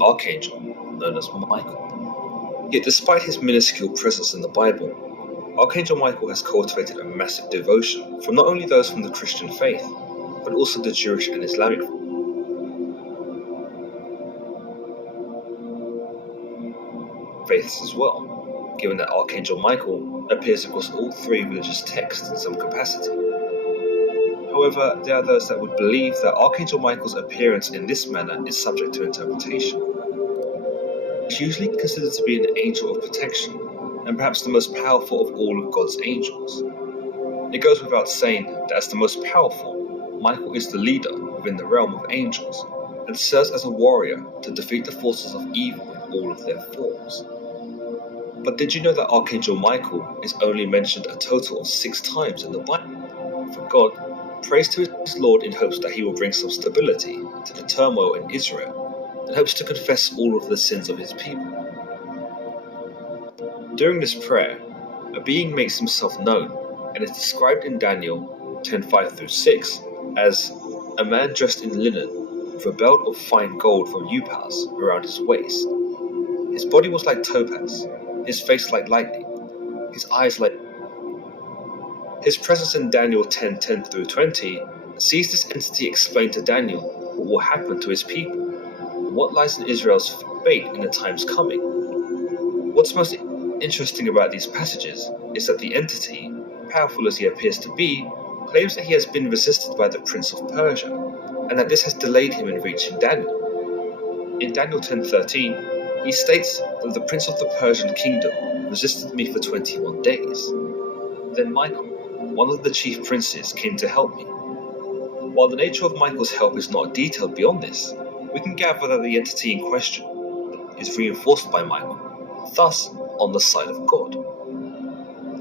archangel known as Michael. Yet despite his minuscule presence in the Bible, Archangel Michael has cultivated a massive devotion from not only those from the Christian faith, but also the Jewish and Islamic faiths as well, given that Archangel Michael appears across all three religious texts in some capacity. However, there are those that would believe that Archangel Michael's appearance in this manner is subject to interpretation. He's usually considered to be an angel of protection, and perhaps the most powerful of all of God's angels. It goes without saying that as the most powerful, Michael is the leader within the realm of angels, and serves as a warrior to defeat the forces of evil in all of their forms. But did you know that Archangel Michael is only mentioned a total of 6 times in the Bible? For God prays to his Lord in hopes that he will bring some stability to the turmoil in Israel, and hopes to confess all of the sins of his people. During this prayer, a being makes himself known and is described in Daniel 10:5-6 as a man dressed in linen with a belt of fine gold from Upas around his waist. His body was like topaz, his face like lightning, his eyes like... His presence in Daniel 10:10-20 sees this entity explain to Daniel what will happen to his people and what lies in Israel's fate in the times coming. What's most interesting about these passages is that the entity, powerful as he appears to be, claims that he has been resisted by the Prince of Persia, and that this has delayed him in reaching Daniel. In Daniel 10:13, he states that the Prince of the Persian kingdom resisted me for 21 days. Then Michael, one of the chief princes, came to help me. While the nature of Michael's help is not detailed beyond this, we can gather that the entity in question is reinforced by Michael, thus on the side of God.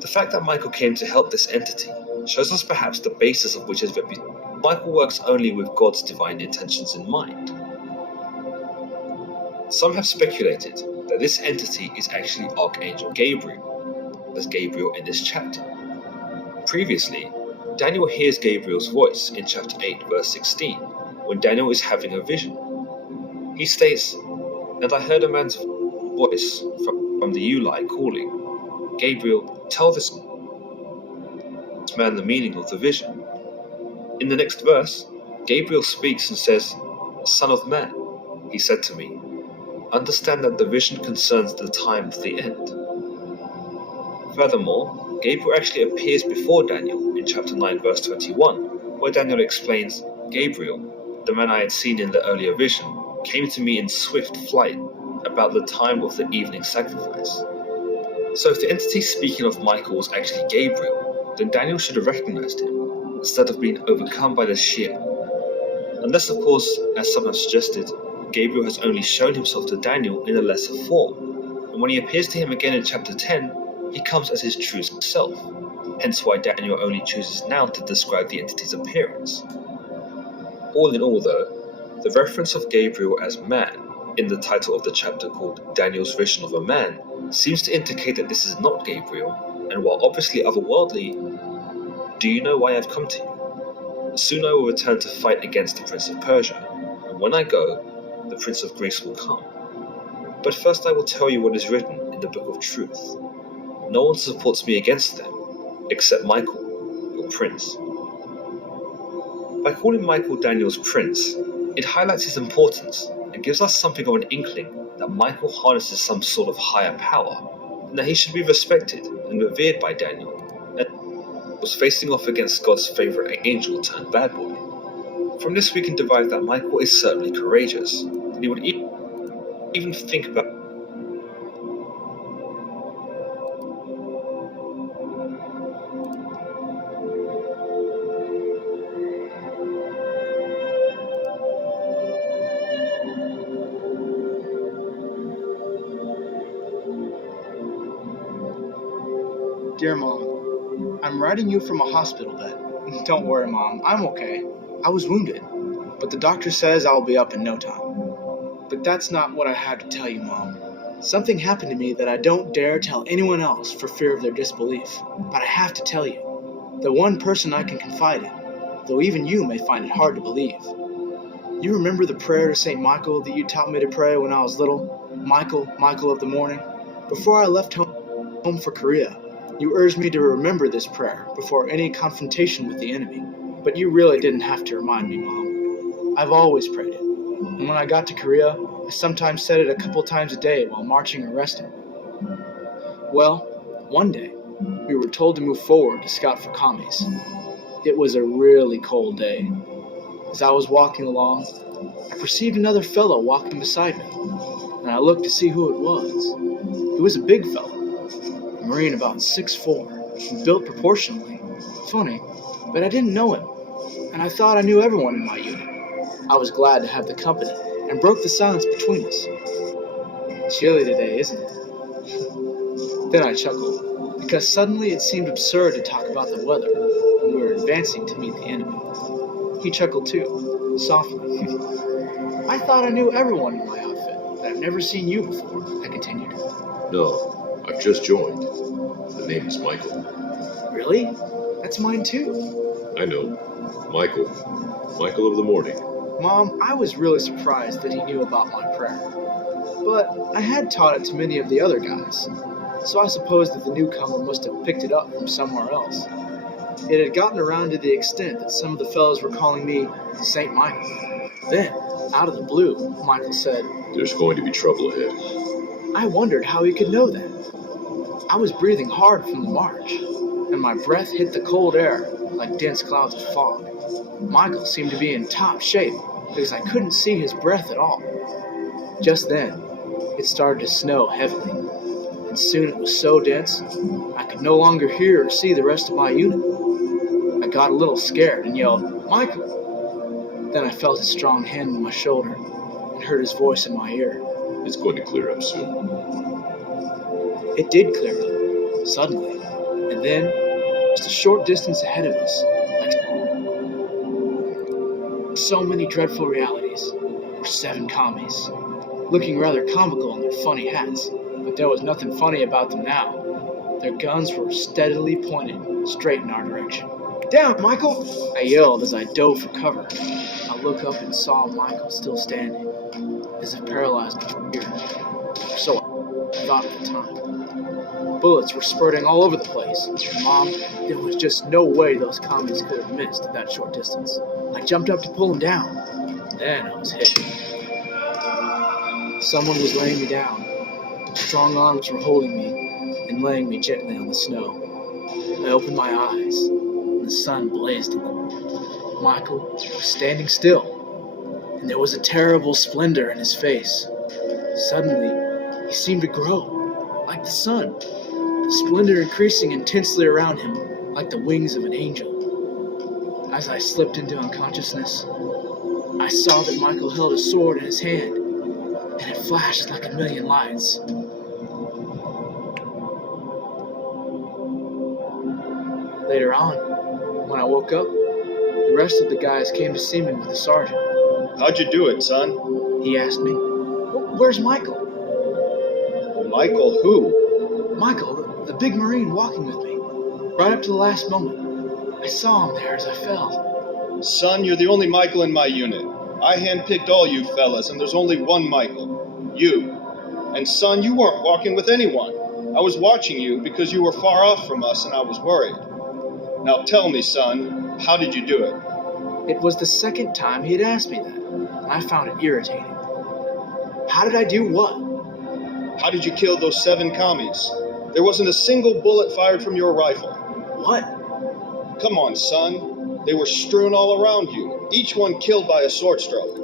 The fact that Michael came to help this entity shows us perhaps the basis of which his reputation. Michael works only with God's divine intentions in mind. Some have speculated that this entity is actually Archangel Gabriel, as Gabriel in this chapter. Previously, Daniel hears Gabriel's voice in chapter 8 verse 16, when Daniel is having a vision. He states, "And I heard a man's voice from the Uli calling, 'Gabriel, tell this man the meaning of the vision.' In the next verse, Gabriel speaks and says, 'Son of man,' he said to me, 'understand that the vision concerns the time of the end.'" Furthermore, Gabriel actually appears before Daniel in chapter 9 verse 21, where Daniel explains, "Gabriel, the man I had seen in the earlier vision, came to me in swift flight about the time of the evening sacrifice." So if the entity speaking of Michael was actually Gabriel, then Daniel should have recognized him, instead of being overcome by the sheer. Unless, of course, as some have suggested, Gabriel has only shown himself to Daniel in a lesser form, and when he appears to him again in chapter 10, he comes as his true self, hence why Daniel only chooses now to describe the entity's appearance. All in all though, the reference of Gabriel as man in the title of the chapter called Daniel's Vision of a Man seems to indicate that this is not Gabriel, and while obviously otherworldly, do you know why I've come to you? Soon I will return to fight against the Prince of Persia, and when I go, the Prince of Greece will come. But first I will tell you what is written in the Book of Truth. No one supports me against them, except Michael, your prince. By calling Michael Daniel's prince, it highlights his importance and gives us something of an inkling that Michael harnesses some sort of higher power, and that he should be respected and revered by Daniel, and was facing off against God's favorite angel turned bad boy. From this we can derive that Michael is certainly courageous, and he would even think about Dear Mom, I'm writing you from a hospital bed. Don't worry, Mom, I'm okay. I was wounded, but the doctor says I'll be up in no time. But that's not what I had to tell you, Mom. Something happened to me that I don't dare tell anyone else for fear of their disbelief. But I have to tell you, the one person I can confide in, though even you may find it hard to believe. You remember the prayer to St. Michael that you taught me to pray when I was little? Michael, Michael of the morning. Before I left home for Korea, you urged me to remember this prayer before any confrontation with the enemy. But you really didn't have to remind me, Mom. I've always prayed it. And when I got to Korea, I sometimes said it a couple times a day while marching or resting. Well, one day, we were told to move forward to scout for commies. It was a really cold day. As I was walking along, I perceived another fellow walking beside me, and I looked to see who it was. He was a big fellow, a Marine about 6'4", and built proportionally. Funny, but I didn't know him, and I thought I knew everyone in my unit. I was glad to have the company, and broke the silence between us. Chilly today, isn't it? Then I chuckled, because suddenly it seemed absurd to talk about the weather when we were advancing to meet the enemy. He chuckled too, softly. I thought I knew everyone in my outfit, but I've never seen you before, I continued. No, I've just joined. The name is Michael. Really? That's mine too. I know. Michael. Michael of the morning. Mom, I was really surprised that he knew about my prayer. But I had taught it to many of the other guys, so I suppose that the newcomer must have picked it up from somewhere else. It had gotten around to the extent that some of the fellows were calling me St. Michael. Then, out of the blue, Michael said, There's going to be trouble ahead. I wondered how he could know that. I was breathing hard from the march, and my breath hit the cold air like dense clouds of fog. Michael seemed to be in top shape because I couldn't see his breath at all. Just then, it started to snow heavily, and soon it was so dense I could no longer hear or see the rest of my unit. I got a little scared and yelled, Michael! Then I felt his strong hand on my shoulder and heard his voice in my ear. It's going to clear up soon. It did clear up, suddenly, and then, just a short distance ahead of us, like so many dreadful realities, were 7 commies, looking rather comical in their funny hats, but there was nothing funny about them now. Their guns were steadily pointed straight in our direction. Down, Michael! I yelled as I dove for cover. I looked up and saw Michael still standing, as if paralyzed by fear. So I thought at the time. Bullets were spurting all over the place. Mom, there was just no way those commies could have missed at that short distance. I jumped up to pull them down. Then I was hit. Someone was laying me down. Strong arms were holding me and laying me gently on the snow. I opened my eyes, and the sun blazed in them. Michael was standing still, and there was a terrible splendor in his face. Suddenly, he seemed to grow, like the sun, the splendor increasing intensely around him like the wings of an angel. As I slipped into unconsciousness, I saw that Michael held a sword in his hand, and it flashed like a million lights. Later on, when I woke up, the rest of the guys came to see me with the sergeant. How'd you do it, son? He asked me, Where's Michael? Michael who? Michael, the big Marine walking with me, right up to the last moment. I saw him there as I fell. Son, you're the only Michael in my unit. I handpicked all you fellas, and there's only one Michael. You. And son, you weren't walking with anyone. I was watching you because you were far off from us and I was worried. Now tell me, son, how did you do it? It was the second time he had asked me that, and I found it irritating. How did I do what? How did you kill those 7 commies? There wasn't a single bullet fired from your rifle. What? Come on, son. They were strewn all around you, each one killed by a sword stroke.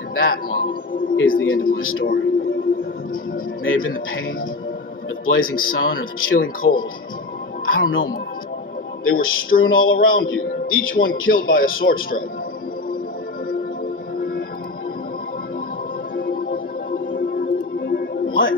And that, Mom, is the end of my story. It may have been the pain, or the blazing sun, or the chilling cold. I don't know, Mom. They were strewn all around you, each one killed by a sword stroke. What?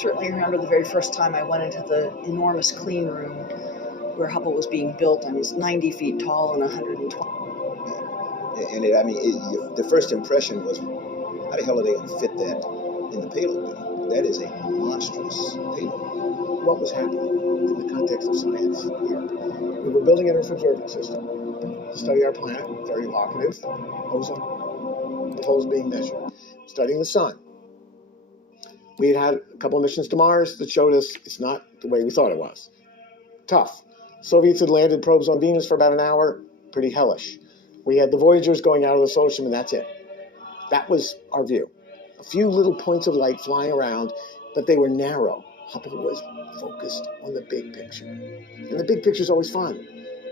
certainly remember the very first time I went into the enormous clean room where Hubble was being built. I mean, it's 90 feet tall and 120. And the first impression was, how the hell are they going to fit that in the payload bay? That is a monstrous payload. What was happening in the context of science here? We were building an Earth observing system to study our planet, very evocative, ozone, the holes being measured, studying the sun. We had a couple of missions to Mars that showed us it's not the way we thought it was. Tough. Soviets had landed probes on Venus for about an hour, pretty hellish. We had the Voyagers going out of the solar system, and that's it. That was our view. A few little points of light flying around, but they were narrow. Hubble was focused on the big picture. And the big picture is always fun.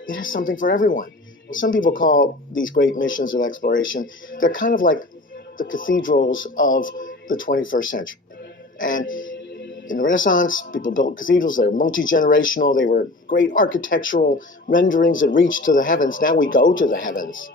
It has something for everyone. Well, some people call these great missions of exploration, they're kind of like the cathedrals of the 21st century. And in the Renaissance, people built cathedrals. They were multi-generational. They were great architectural renderings that reached to the heavens. Now we go to the heavens.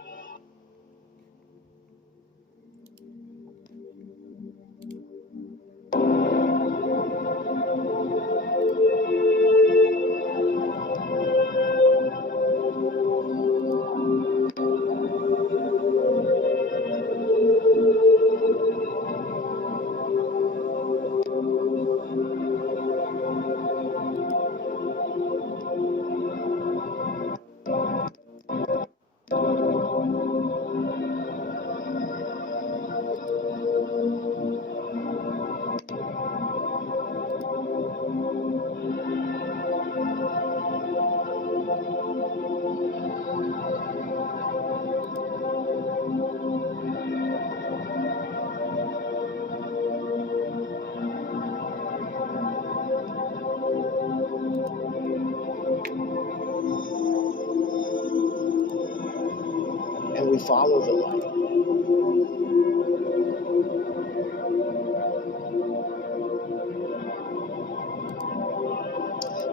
And we follow the light.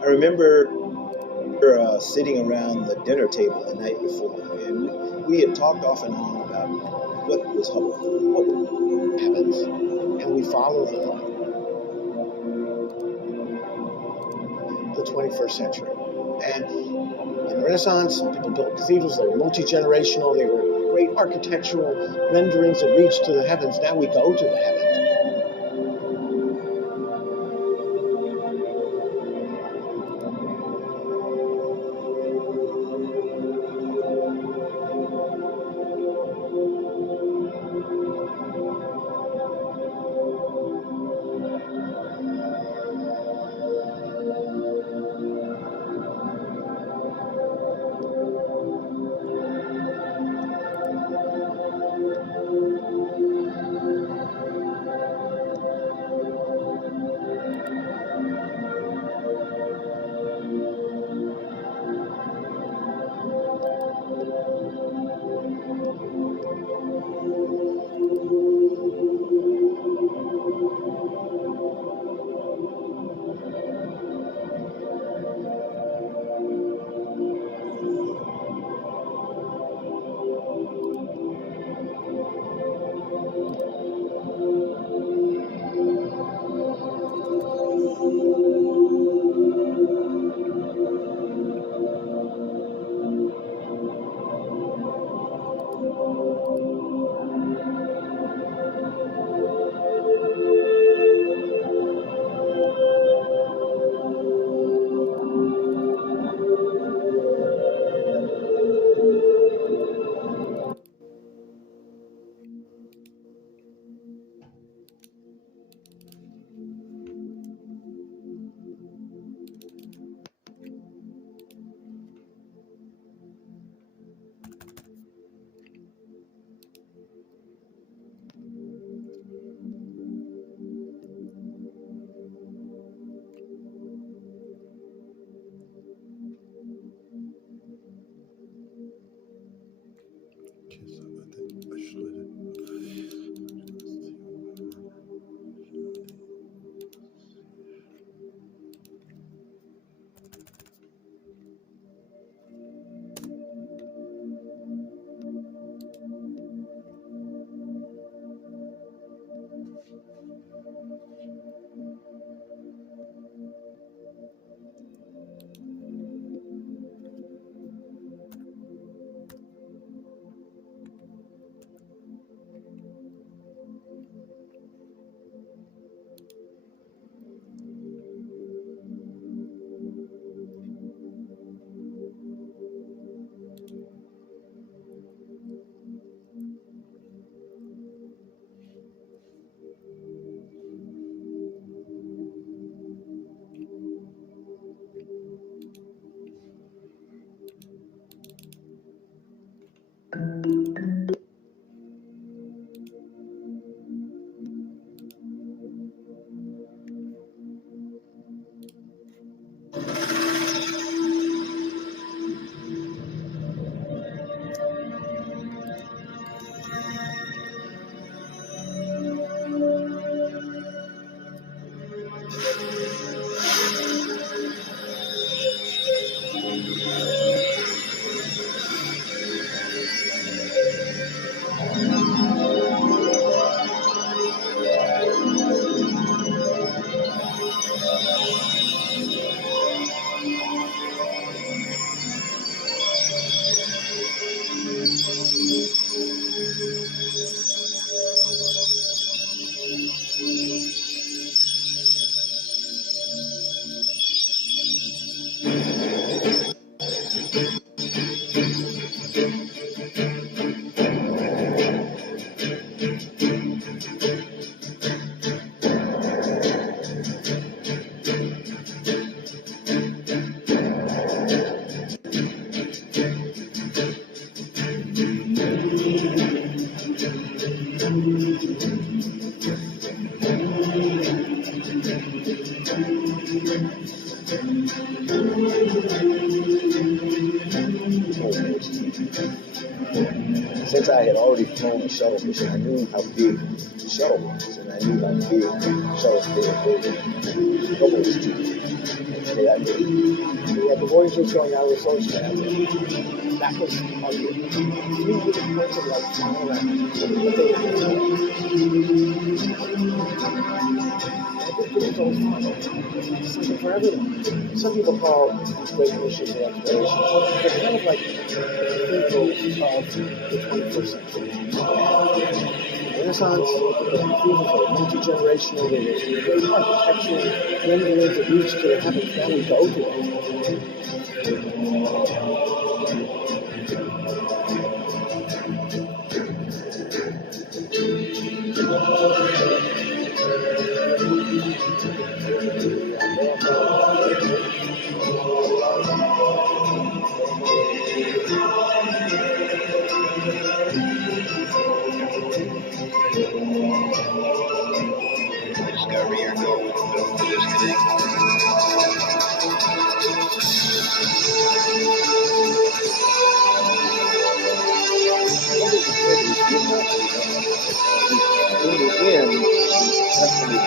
I remember sitting around the dinner table the night before, and we had talked off and on about what was Hubble, what were heavens, and we follow the light. The 21st century. And in the Renaissance, people built cathedrals. They were multi-generational. They were great architectural renderings that reached to the heavens. Now we go to the heavens. Since I had already flown a shuttle mission, I knew how big the shuttle was, and I knew how big the shuttles they were building. Hubble was too big. And I knew We had the Voyagers going out of the solar system. That was ugly. 300 points of light flying around. But they were I think this is always fun. It's something for everyone. Some people call these great missions and explorations, they're kind of like the people of the 21st century. Renaissance, the people are multi-generational, they were very architectural, many of the beach to have a family go to it. Discovery, your goal is built to disconnect. In the end, we successfully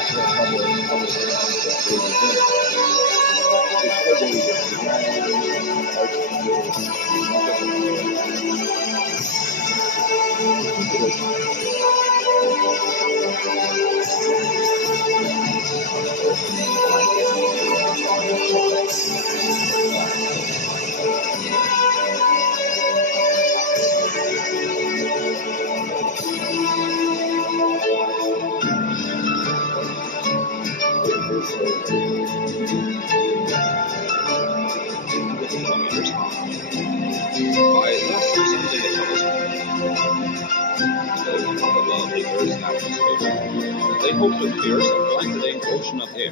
By thus presenting a telescope above the Earth's atmosphere, they hope to pierce a blanketing ocean of air.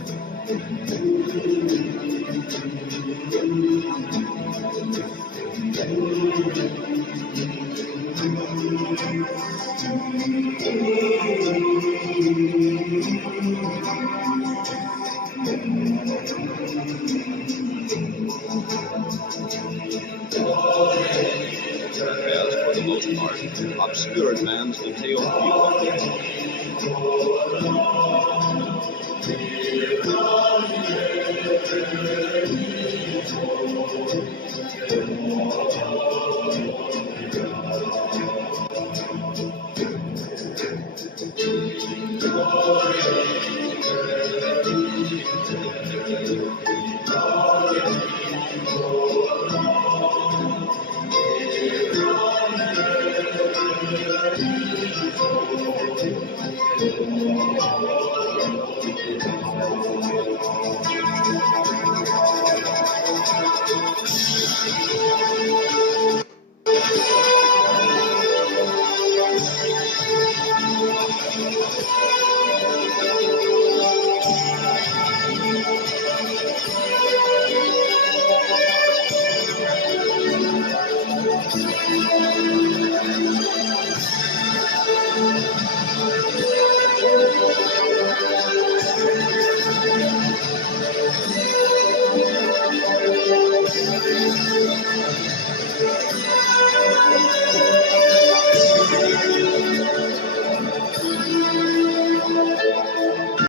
That has, for the most part, obscured man's detailed view of the world.